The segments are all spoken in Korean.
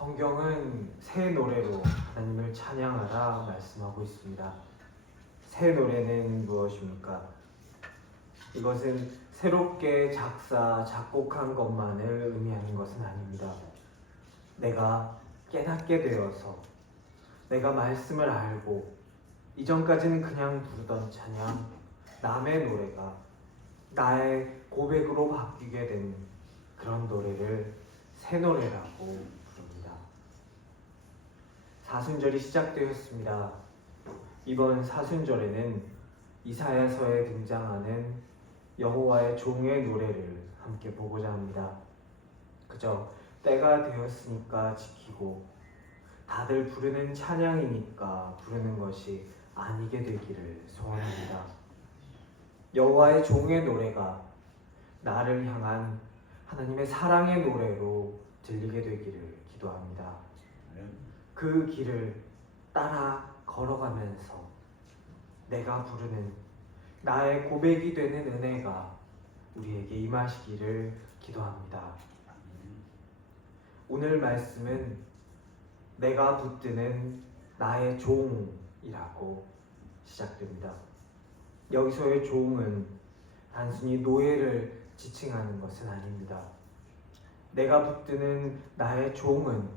성경은 새 노래로 하나님을 찬양하라 말씀하고 있습니다. 새 노래는 무엇입니까? 이것은 새롭게 작사, 작곡한 것만을 의미하는 것은 아닙니다. 내가 깨닫게 되어서 내가 말씀을 알고 이전까지는 그냥 부르던 찬양, 남의 노래가 나의 고백으로 바뀌게 된 그런 노래를 새 노래라고 부릅니다. 사순절이 시작되었습니다. 이번 사순절에는 이사야서에 등장하는 여호와의 종의 노래를 함께 보고자 합니다. 그저 때가 되었으니까 지키고 다들 부르는 찬양이니까 부르는 것이 아니게 되기를 소원합니다. 여호와의 종의 노래가 나를 향한 하나님의 사랑의 노래로 들리게 되기를 기도합니다. 그 길을 따라 걸어가면서 내가 부르는 나의 고백이 되는 은혜가 우리에게 임하시기를 기도합니다. 오늘 말씀은 내가 붙드는 나의 종이라고 시작됩니다. 여기서의 종은 단순히 노예를 지칭하는 것은 아닙니다. 내가 붙드는 나의 종은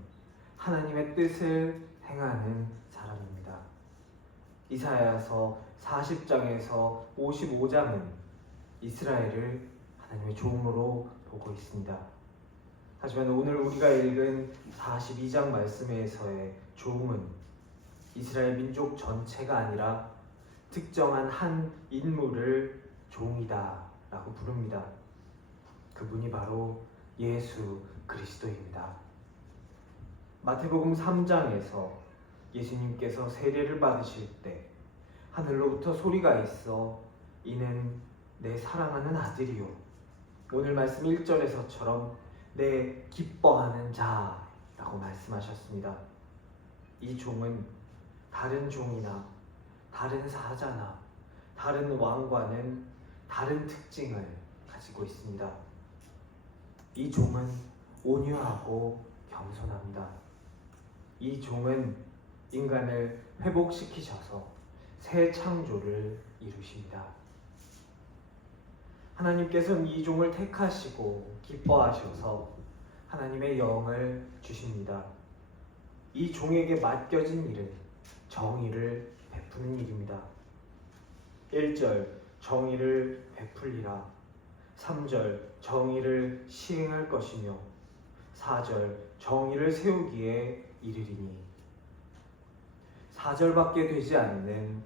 하나님의 뜻을 행하는 사람입니다. 이사야서 40장에서 55장은 이스라엘을 하나님의 종으로 보고 있습니다. 하지만 오늘 우리가 읽은 42장 말씀에서의 종은 이스라엘 민족 전체가 아니라 특정한 한 인물을 종이다 라고 부릅니다. 그분이 바로 예수 그리스도입니다. 마태복음 3장에서 예수님께서 세례를 받으실 때 하늘로부터 소리가 있어 이는 내 사랑하는 아들이요 오늘 말씀 1절에서처럼 내 기뻐하는 자라고 말씀하셨습니다. 이 종은 다른 종이나 다른 사자나 다른 왕과는 다른 특징을 가지고 있습니다. 이 종은 온유하고 겸손합니다. 이 종은 인간을 회복시키셔서 새 창조를 이루십니다. 하나님께서는 이 종을 택하시고 기뻐하셔서 하나님의 영을 주십니다. 이 종에게 맡겨진 일은 정의를 베푸는 일입니다. 1절 정의를 베풀리라, 3절 정의를 시행할 것이며 4절 정의를 세우기에 이르리니 4절밖에 되지 않는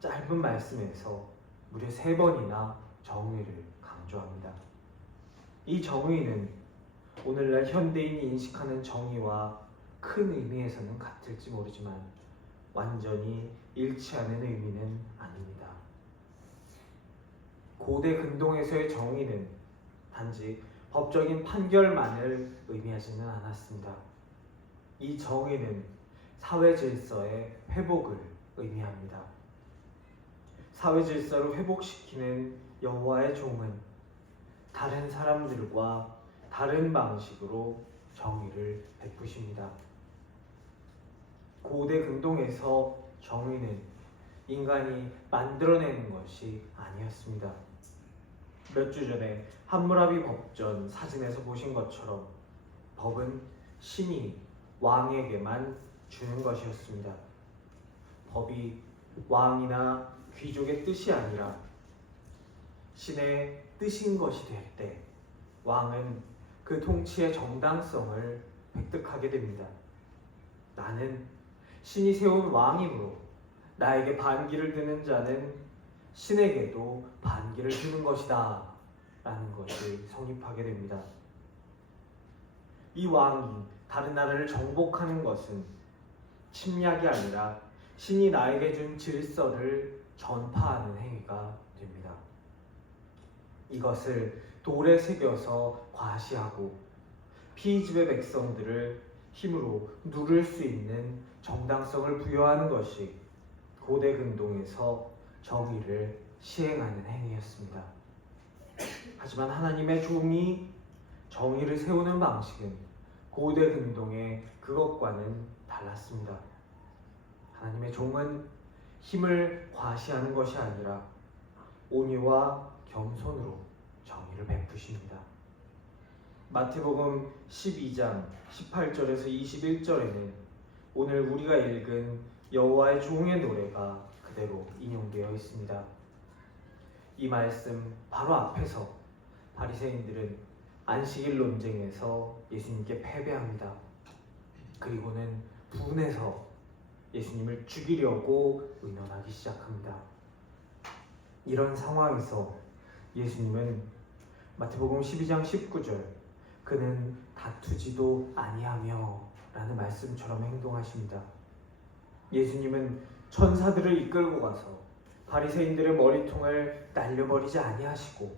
짧은 말씀에서 무려 3번이나 정의를 강조합니다. 이 정의는 오늘날 현대인이 인식하는 정의와 큰 의미에서는 같을지 모르지만 완전히 일치하는 의미는 아닙니다. 고대 근동에서의 정의는 단지 법적인 판결만을 의미하지는 않았습니다. 이 정의는 사회 질서의 회복을 의미합니다. 사회 질서를 회복시키는 여호와의 종은 다른 사람들과 다른 방식으로 정의를 베푸십니다. 고대 근동에서 정의는 인간이 만들어내는 것이 아니었습니다. 몇 주 전에 함무라비 법전 사진에서 보신 것처럼 법은 신이 왕에게만 주는 것이었습니다. 법이 왕이나 귀족의 뜻이 아니라 신의 뜻인 것이 될 때 왕은 그 통치의 정당성을 획득하게 됩니다. 나는 신이 세운 왕이므로 나에게 반기를 드는 자는 신에게도 반기를 주는 것이다 라는 것을 성립하게 됩니다. 이 왕이 다른 나라를 정복하는 것은 침략이 아니라 신이 나에게 준 질서를 전파하는 행위가 됩니다. 이것을 돌에 새겨서 과시하고 피지배 백성들을 힘으로 누를 수 있는 정당성을 부여하는 것이 고대 근동에서 정의를 시행하는 행위였습니다. 하지만 하나님의 종이 정의를 세우는 방식은 고대 근동의 그것과는 달랐습니다. 하나님의 종은 힘을 과시하는 것이 아니라 온유와 겸손으로 정의를 베푸십니다. 마태복음 12장 18절에서 21절에는 오늘 우리가 읽은 여호와의 종의 노래가 그대로 인용되어 있습니다. 이 말씀 바로 앞에서 바리새인들은 안식일 논쟁에서 예수님께 패배합니다. 그리고는 분해서 예수님을 죽이려고 의논하기 시작합니다. 이런 상황에서 예수님은 마태복음 12장 19절 그는 다투지도 아니하며 라는 말씀처럼 행동하십니다. 예수님은 천사들을 이끌고 가서 바리새인들의 머리통을 날려버리지 아니하시고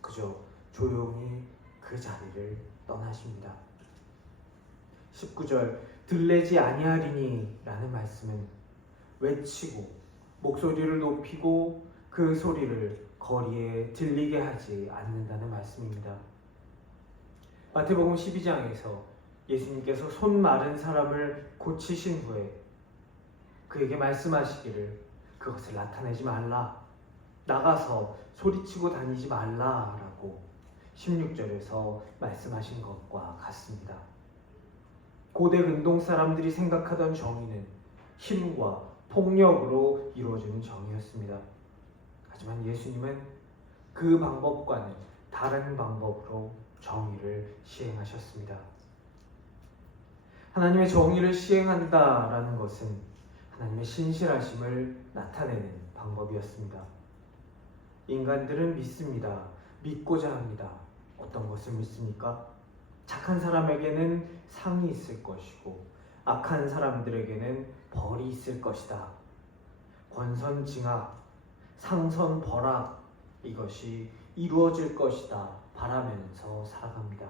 그저 조용히 그 자리를 떠나십니다. 19절 들레지 아니하리니 라는 말씀은 외치고 목소리를 높이고 그 소리를 거리에 들리게 하지 않는다는 말씀입니다. 마태복음 12장에서 예수님께서 손 마른 사람을 고치신 후에 그에게 말씀하시기를 그것을 나타내지 말라, 나가서 소리치고 다니지 말라라고 16절에서 말씀하신 것과 같습니다. 고대 근동 사람들이 생각하던 정의는 힘과 폭력으로 이루어지는 정의였습니다. 하지만 예수님은 그 방법과는 다른 방법으로 정의를 시행하셨습니다. 하나님의 정의를 시행한다라는 것은 하나님의 신실하심을 나타내는 방법이었습니다. 인간들은 믿습니다. 믿고자 합니다. 어떤 것을 믿습니까? 착한 사람에게는 상이 있을 것이고 악한 사람들에게는 벌이 있을 것이다. 권선징악, 상선벌악 이것이 이루어질 것이다 바라면서 살아갑니다.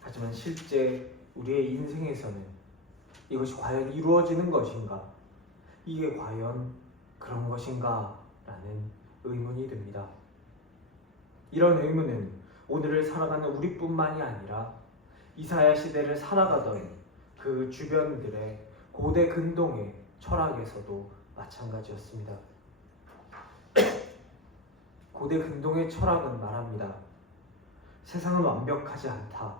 하지만 실제 우리의 인생에서는 이것이 과연 이루어지는 것인가? 이게 과연 그런 것인가? 라는 의문이 듭니다. 이런 의문은 오늘을 살아가는 우리뿐만이 아니라 이사야 시대를 살아가던 그 주변들의 고대 근동의 철학에서도 마찬가지였습니다. 고대 근동의 철학은 말합니다. 세상은 완벽하지 않다.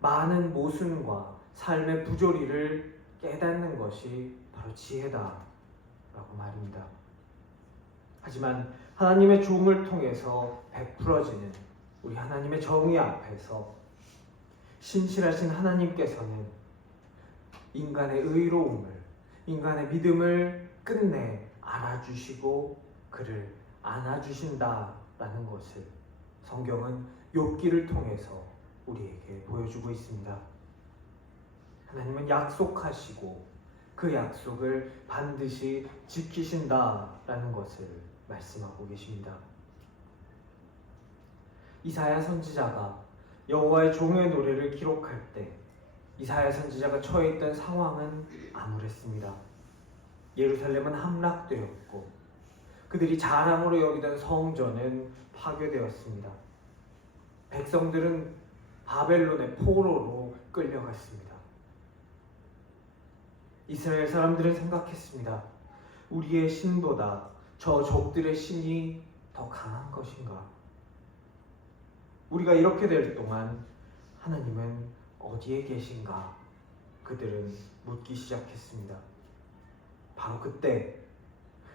많은 모순과 삶의 부조리를 깨닫는 것이 바로 지혜다 라고 말입니다. 하지만 하나님의 종을 통해서 베풀어지는 우리 하나님의 정의 앞에서 신실하신 하나님께서는 인간의 의로움을, 인간의 믿음을 끝내 알아주시고 그를 안아주신다라는 것을 성경은 욥기를 통해서 우리에게 보여주고 있습니다. 하나님은 약속하시고 그 약속을 반드시 지키신다라는 것을 말씀하고 계십니다. 이사야 선지자가 여호와의 종의 노래를 기록할 때 이사야 선지자가 처해 있던 상황은 암울했습니다. 예루살렘은 함락되었고 그들이 자랑으로 여기던 성전은 파괴되었습니다. 백성들은 바벨론의 포로로 끌려갔습니다. 이스라엘 사람들은 생각했습니다. 우리의 신보다 저 적들의 신이 더 강한 것인가? 우리가 이렇게 될 동안 하나님은 어디에 계신가? 그들은 묻기 시작했습니다. 바로 그때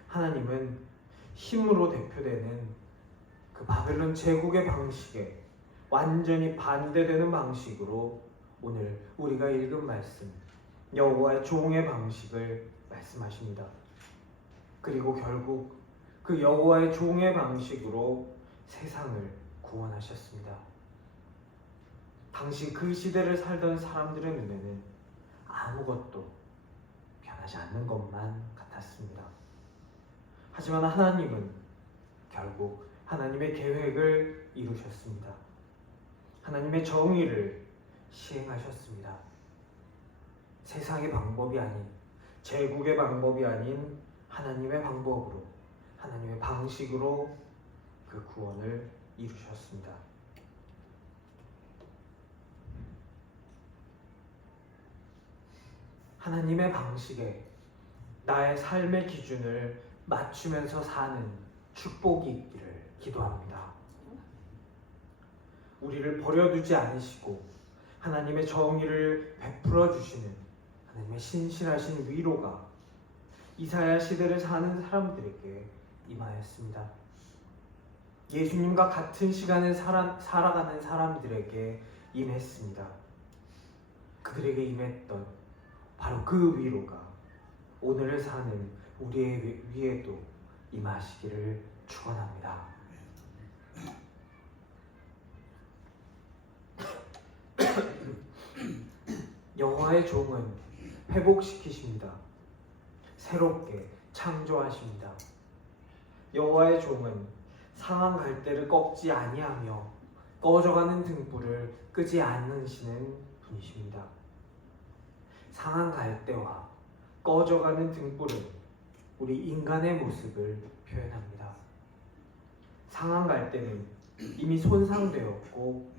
하나님은 힘으로 대표되는 그 바벨론 제국의 방식에 완전히 반대되는 방식으로 오늘 우리가 읽은 말씀 여호와의 종의 방식을 말씀하십니다. 그리고 결국 그 여호와의 종의 방식으로 세상을 구원하셨습니다. 당시 그 시대를 살던 사람들의 눈에는 아무것도 변하지 않는 것만 같았습니다. 하지만 하나님은 결국 하나님의 계획을 이루셨습니다. 하나님의 정의를 시행하셨습니다. 세상의 방법이 아닌, 제국의 방법이 아닌 하나님의 방법으로, 하나님의 방식으로 그 구원을 이루셨습니다. 하나님의 방식에 나의 삶의 기준을 맞추면서 사는 축복이 있기를 기도합니다. 우리를 버려두지 않으시고 하나님의 정의를 베풀어 주시는 하나님의 신실하신 위로가 이사야 시대를 사는 사람들에게 임하였습니다. 예수님과 같은 시간을 살아가는 사람들에게 임했습니다. 그들에게 임했던 바로 그 위로가 오늘을 사는 우리의 위에도 임하시기를 축원합니다. 여호와의 종은 회복시키십니다. 새롭게 창조하십니다. 여호와의 종은 상한 갈대를 꺾지 아니하며 꺼져가는 등불을 끄지 않으시는 분이십니다. 상한 갈대와 꺼져가는 등불은 우리 인간의 모습을 표현합니다. 상한 갈대는 이미 손상되었고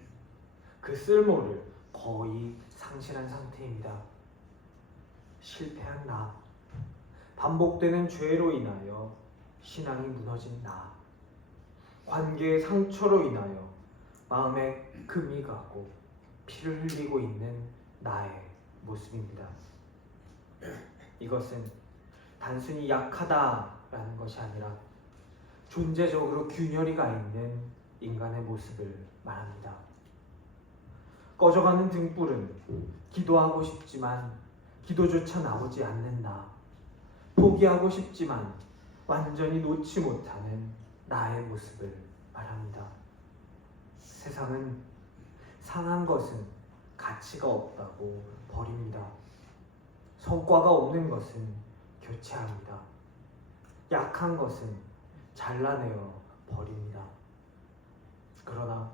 그 쓸모를 거의 상실한 상태입니다. 실패한 나, 반복되는 죄로 인하여 신앙이 무너진 나, 관계의 상처로 인하여 마음에 금이 가고 피를 흘리고 있는 나의 모습입니다. 이것은 단순히 약하다라는 것이 아니라 존재적으로 균열이가 있는 인간의 모습을 말합니다. 꺼져가는 등불은 기도하고 싶지만 기도조차 나오지 않는 나, 포기하고 싶지만 완전히 놓지 못하는 나의 모습을 말합니다. 세상은 상한 것은 가치가 없다고 버립니다. 성과가 없는 것은 교체합니다. 약한 것은 잘라내어 버립니다. 그러나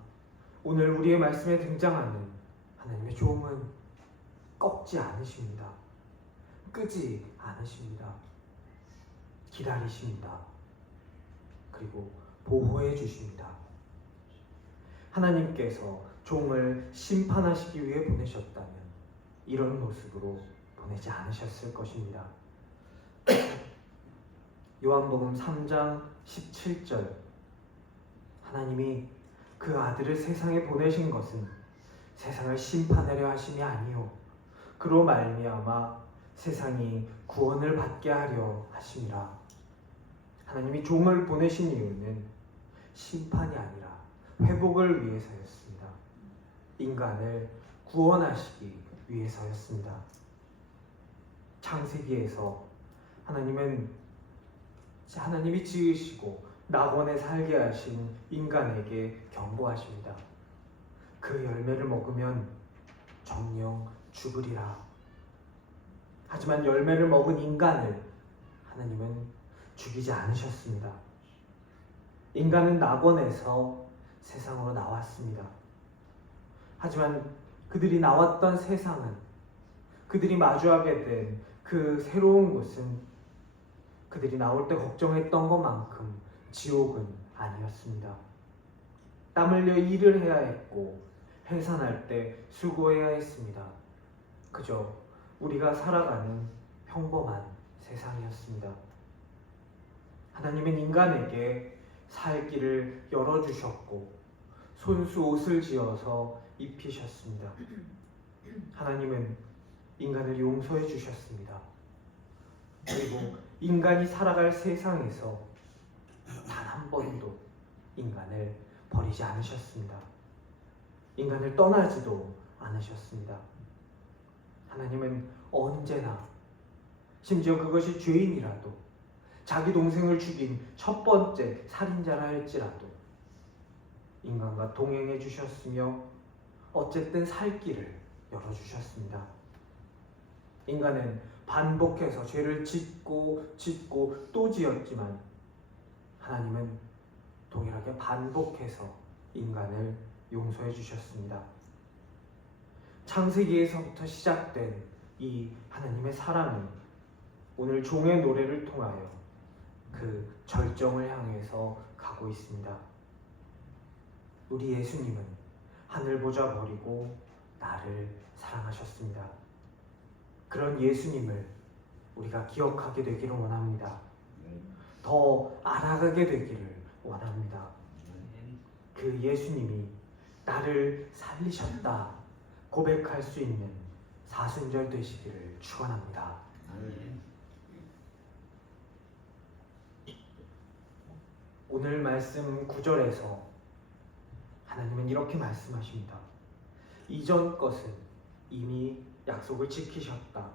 오늘 우리의 말씀에 등장하는 하나님의 종은 꺾지 않으십니다. 끄지 않으십니다. 기다리십니다. 그리고 보호해 주십니다. 하나님께서 종을 심판하시기 위해 보내셨다면 이런 모습으로 보내지 않으셨을 것입니다. 요한복음 3장 17절 하나님이 그 아들을 세상에 보내신 것은 세상을 심판하려 하심이 아니요 그로 말미암아 세상이 구원을 받게 하려 하심이라. 하나님이 종을 보내신 이유는 심판이 아니라 회복을 위해서였습니다. 인간을 구원하시기 위해서였습니다. 창세기에서 하나님이 지으시고 낙원에 살게 하신 인간에게 경고하십니다. 그 열매를 먹으면 정령 죽으리라. 하지만 열매를 먹은 인간을 하나님은 죽이지 않으셨습니다. 인간은 낙원에서 세상으로 나왔습니다. 하지만 그들이 나왔던 세상은, 그들이 마주하게 된 그 새로운 곳은 그들이 나올 때 걱정했던 것만큼 지옥은 아니었습니다. 땀 흘려 일을 해야 했고 해산할 때 수고해야 했습니다. 그저 우리가 살아가는 평범한 세상이었습니다. 하나님은 인간에게 살 길을 열어주셨고 손수 옷을 지어서 입히셨습니다. 하나님은 인간을 용서해 주셨습니다. 그리고 인간이 살아갈 세상에서 단 한 번도 인간을 버리지 않으셨습니다. 인간을 떠나지도 않으셨습니다. 하나님은 언제나, 심지어 그것이 죄인이라도, 자기 동생을 죽인 첫 번째 살인자라 할지라도 인간과 동행해 주셨으며 어쨌든 살 길을 열어주셨습니다. 인간은 반복해서 죄를 짓고 또 지었지만 하나님은 동일하게 반복해서 인간을 용서해 주셨습니다. 창세기에서부터 시작된 이 하나님의 사랑은 오늘 종의 노래를 통하여 그 절정을 향해서 가고 있습니다. 우리 예수님은 하늘 보좌 버리고 나를 사랑하셨습니다. 그런 예수님을 우리가 기억하게 되기를 원합니다. 더 알아가게 되기를 원합니다. 그 예수님이 나를 살리셨다 고백할 수 있는 사순절 되시기를 축원합니다. 오늘 말씀 9절에서 하나님은 이렇게 말씀하십니다. 이전 것은 이미 약속을 지키셨다.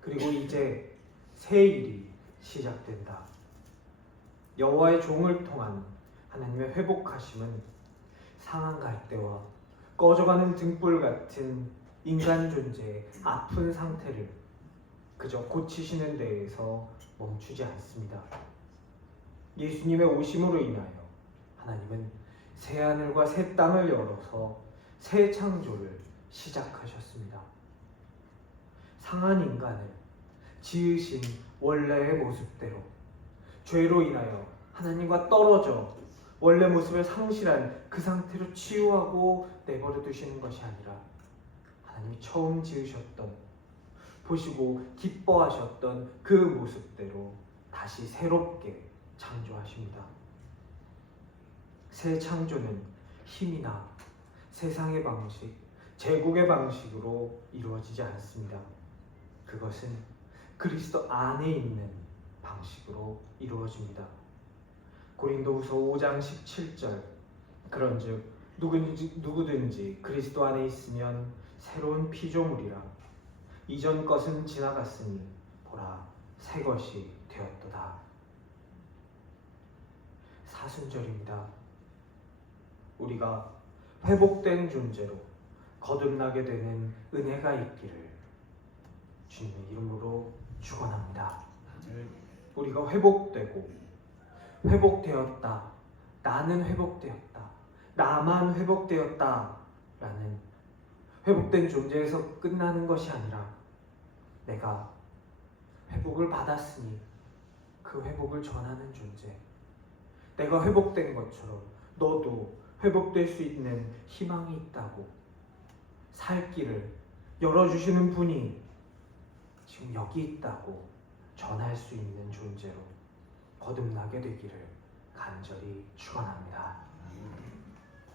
그리고 이제 새 일이 시작된다. 여호와의 종을 통한 하나님의 회복하심은 상한 갈대와 꺼져가는 등불 같은 인간 존재의 아픈 상태를 그저 고치시는 데에서 멈추지 않습니다. 예수님의 오심으로 인하여 하나님은 새 하늘과 새 땅을 열어서 새 창조를 시작하셨습니다. 상한 인간을 지으신 원래의 모습대로 죄로 인하여 하나님과 떨어져 원래 모습을 상실한 그 상태로 치유하고 내버려 두시는 것이 아니라 하나님이 처음 지으셨던, 보시고 기뻐하셨던 그 모습대로 다시 새롭게 창조하십니다. 새 창조는 힘이나 세상의 방식, 제국의 방식으로 이루어지지 않습니다. 그것은 그리스도 안에 있는 방식으로 이루어집니다. 고린도후서 5장 17절 그런즉 누구든지 그리스도 안에 있으면 새로운 피조물이라 이전 것은 지나갔으니 보라 새 것이 되었도다. 사순절입니다. 우리가 회복된 존재로 거듭나게 되는 은혜가 있기를 주님의 이름으로 축원합니다. 우리가 회복되었다. 나는 회복되었다. 나만 회복되었다. 라는 회복된 존재에서 끝나는 것이 아니라 내가 회복을 받았으니 그 회복을 전하는 존재. 내가 회복된 것처럼 너도 회복될 수 있는 희망이 있다고 살 길을 열어주시는 분이 지금 여기 있다고 전할 수 있는 존재로 거듭나게 되기를 간절히 축원합니다.